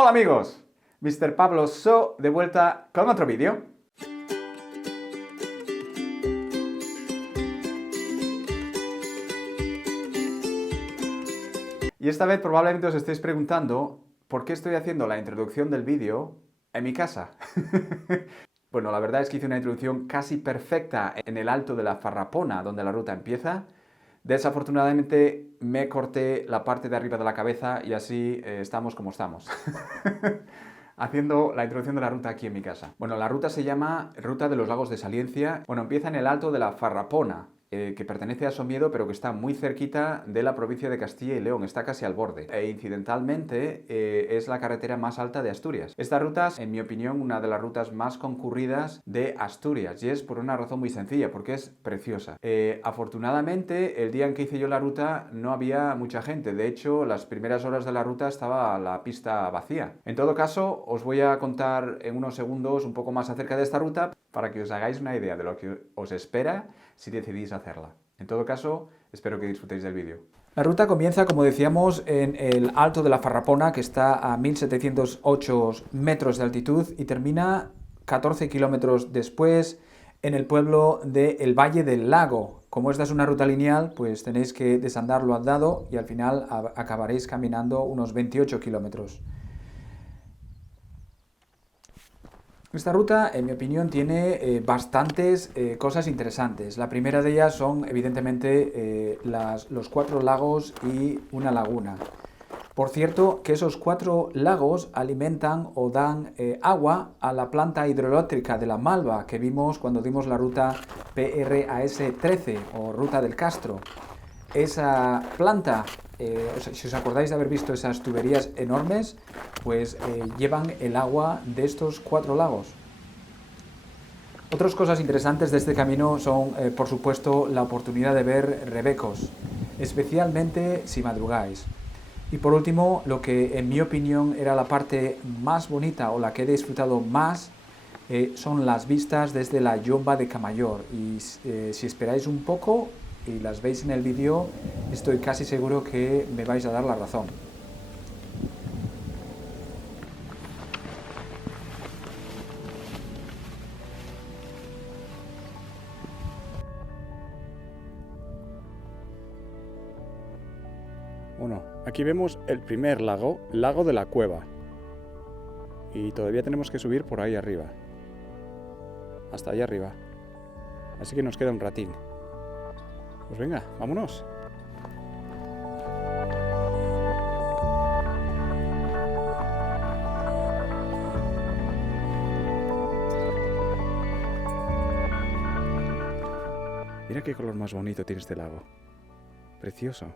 Hola amigos, Mr. Pablo So de vuelta con otro vídeo. Y esta vez probablemente os estéis preguntando por qué estoy haciendo la introducción del vídeo en mi casa. Bueno, la verdad es que hice una introducción casi perfecta en el alto de la Farrapona, donde la ruta empieza. Desafortunadamente me corté la parte de arriba de la cabeza y así estamos como estamos. Haciendo la introducción de la ruta aquí en mi casa. Bueno, la ruta se llama Ruta de los Lagos de Saliencia. Bueno, empieza en el alto de la Farrapona, que pertenece a Somiedo, pero que está muy cerquita de la provincia de Castilla y León, está casi al borde. E incidentalmente es la carretera más alta de Asturias. Esta ruta es, en mi opinión, una de las rutas más concurridas de Asturias, y es por una razón muy sencilla, porque es preciosa. Afortunadamente, el día en que hice yo la ruta no había mucha gente. De hecho, las primeras horas de la ruta estaba la pista vacía. En todo caso, os voy a contar en unos segundos un poco más acerca de esta ruta para que os hagáis una idea de lo que os espera si decidís hacerla. En todo caso, espero que disfrutéis del vídeo. La ruta comienza, como decíamos, en el alto de la Farrapona, que está a 1708 metros de altitud, y termina 14 kilómetros después en el pueblo de El Valle del Lago. Como esta es una ruta lineal, pues tenéis que desandarlo al lado y al final acabaréis caminando unos 28 kilómetros. Esta ruta, en mi opinión, tiene bastantes cosas interesantes. La primera de ellas son, evidentemente, los 4 lagos y una laguna. Por cierto, que esos 4 lagos alimentan o dan agua a la planta hidroeléctrica de la Malva, que vimos cuando dimos la ruta PRAS 13 o Ruta del Castro. Esa planta, si os acordáis de haber visto esas tuberías enormes, pues llevan el agua de estos 4 lagos. Otras cosas interesantes de este camino son, por supuesto, la oportunidad de ver rebecos, especialmente si madrugáis. Y por último, lo que en mi opinión era la parte más bonita o la que he disfrutado más, son las vistas desde la Llomba de Camallor. Y si esperáis un poco y las veis en el vídeo, estoy casi seguro que me vais a dar la razón. Bueno, aquí vemos el primer lago, Lago de la Cueva. Y todavía tenemos que subir por ahí arriba. Hasta allá arriba. Así que nos queda un ratín. Pues venga, vámonos. Mira qué color más bonito tiene este lago. Precioso.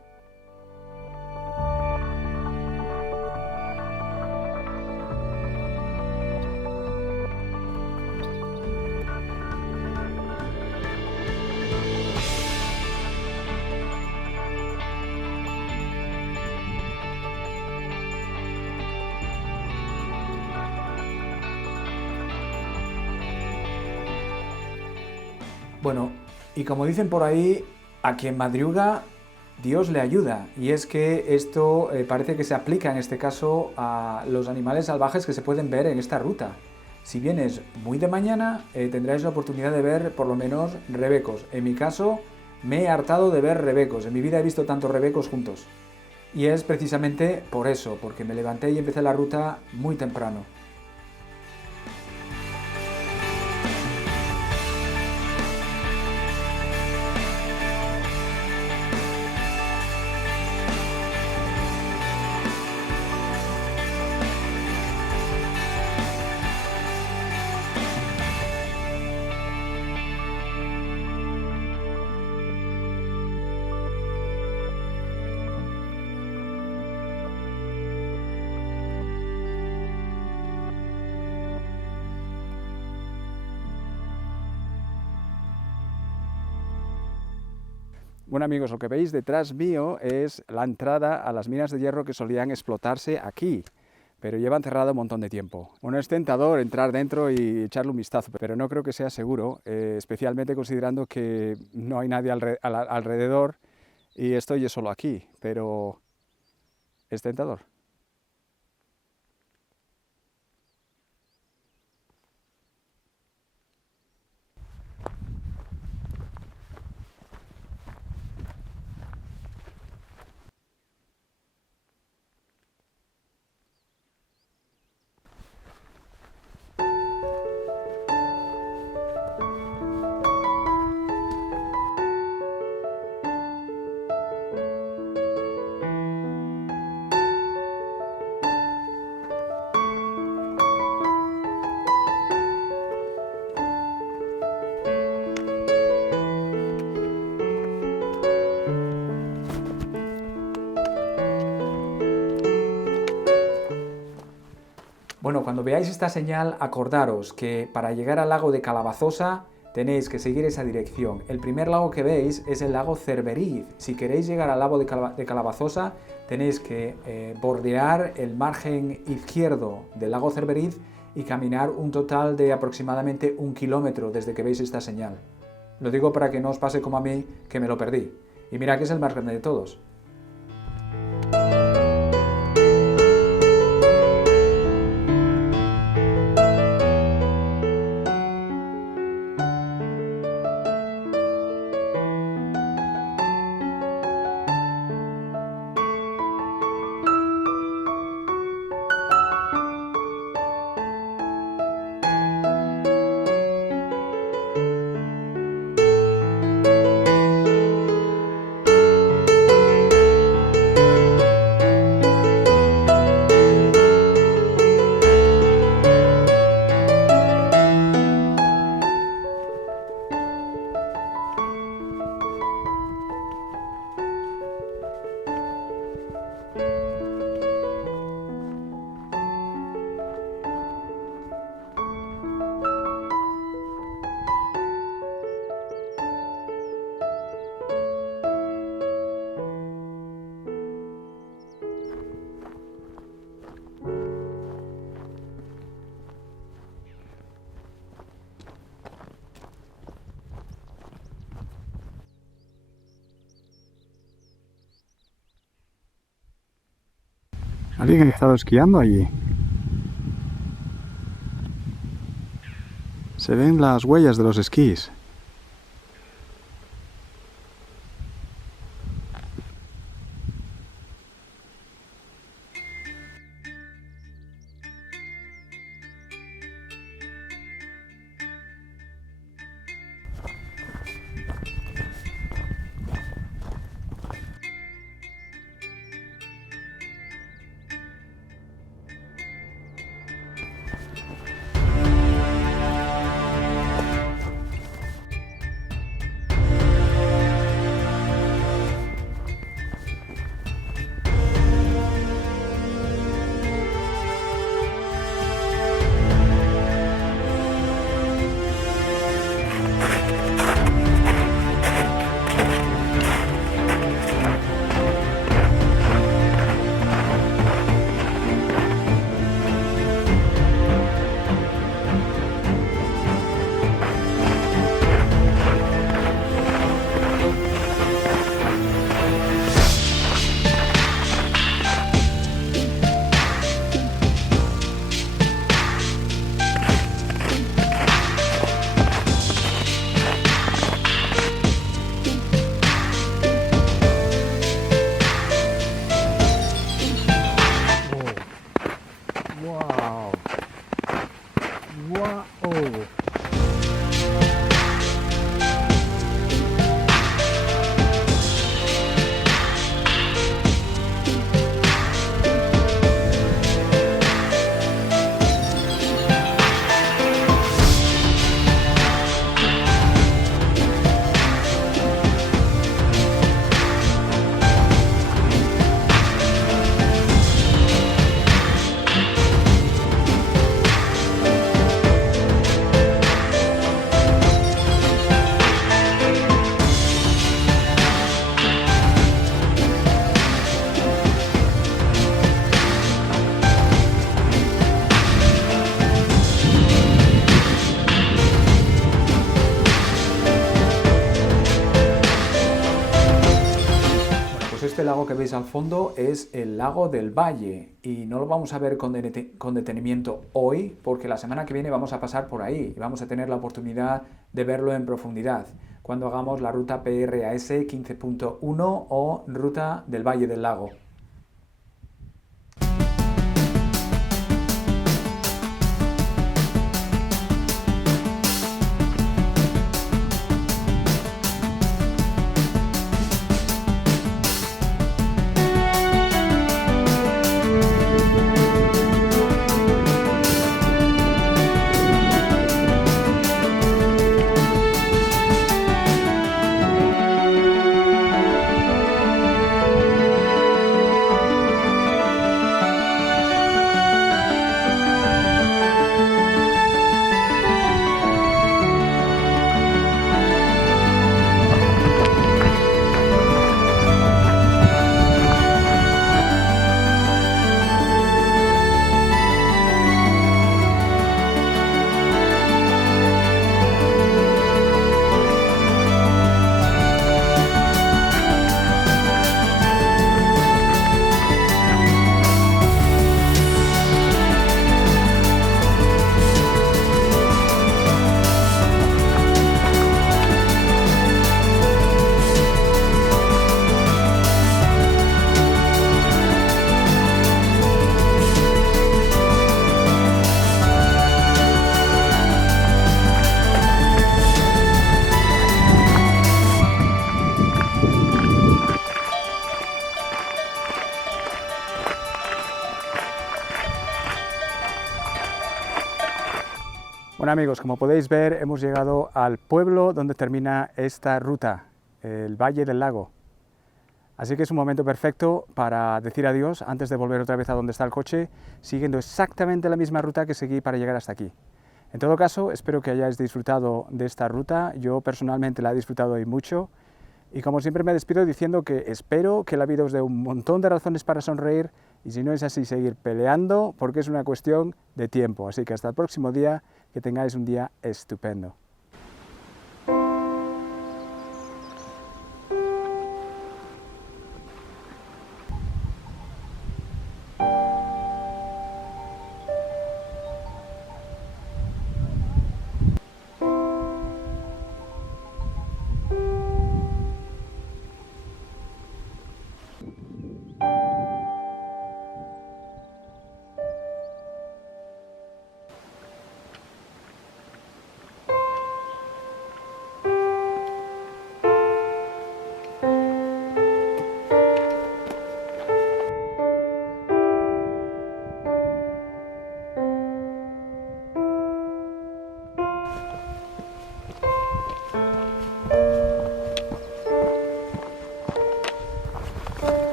Bueno, y como dicen por ahí, a quien madruga, Dios le ayuda. Y es que esto parece que se aplica en este caso a los animales salvajes que se pueden ver en esta ruta. Si vienes muy de mañana, tendráis la oportunidad de ver por lo menos rebecos. En mi caso, me he hartado de ver rebecos. En mi vida he visto tantos rebecos juntos. Y es precisamente por eso, porque me levanté y empecé la ruta muy temprano. Bueno amigos, lo que veis detrás mío es la entrada a las minas de hierro que solían explotarse aquí, pero llevan cerrado un montón de tiempo. Bueno, es tentador entrar dentro y echarle un vistazo, pero no creo que sea seguro, especialmente considerando que no hay nadie alrededor y estoy yo solo aquí, pero es tentador. Bueno, cuando veáis esta señal, acordaros que para llegar al lago de Calabazosa tenéis que seguir esa dirección. El primer lago que veis es el lago Cerberiz. Si queréis llegar al lago de Calabazosa, tenéis que bordear el margen izquierdo del lago Cerberiz y caminar un total de aproximadamente 1 kilómetro desde que veis esta señal. Lo digo para que no os pase como a mí, que me lo perdí. Y mira que es el más grande de todos. ¿Alguien ha estado esquiando allí? Se ven las huellas de los esquís. ¡Wow! ¡Wow! Este lago que veis al fondo es el lago del Valle y no lo vamos a ver con detenimiento hoy porque la semana que viene vamos a pasar por ahí y vamos a tener la oportunidad de verlo en profundidad cuando hagamos la ruta PRAS 15.1 o ruta del Valle del Lago. Bueno amigos, como podéis ver, hemos llegado al pueblo donde termina esta ruta, el Valle del Lago. Así que es un momento perfecto para decir adiós antes de volver otra vez a donde está el coche, siguiendo exactamente la misma ruta que seguí para llegar hasta aquí. En todo caso, espero que hayáis disfrutado de esta ruta. Yo personalmente la he disfrutado y mucho. Y como siempre me despido diciendo que espero que la vida os dé un montón de razones para sonreír y si no es así, seguir peleando porque es una cuestión de tiempo. Así que hasta el próximo día, que tengáis un día estupendo.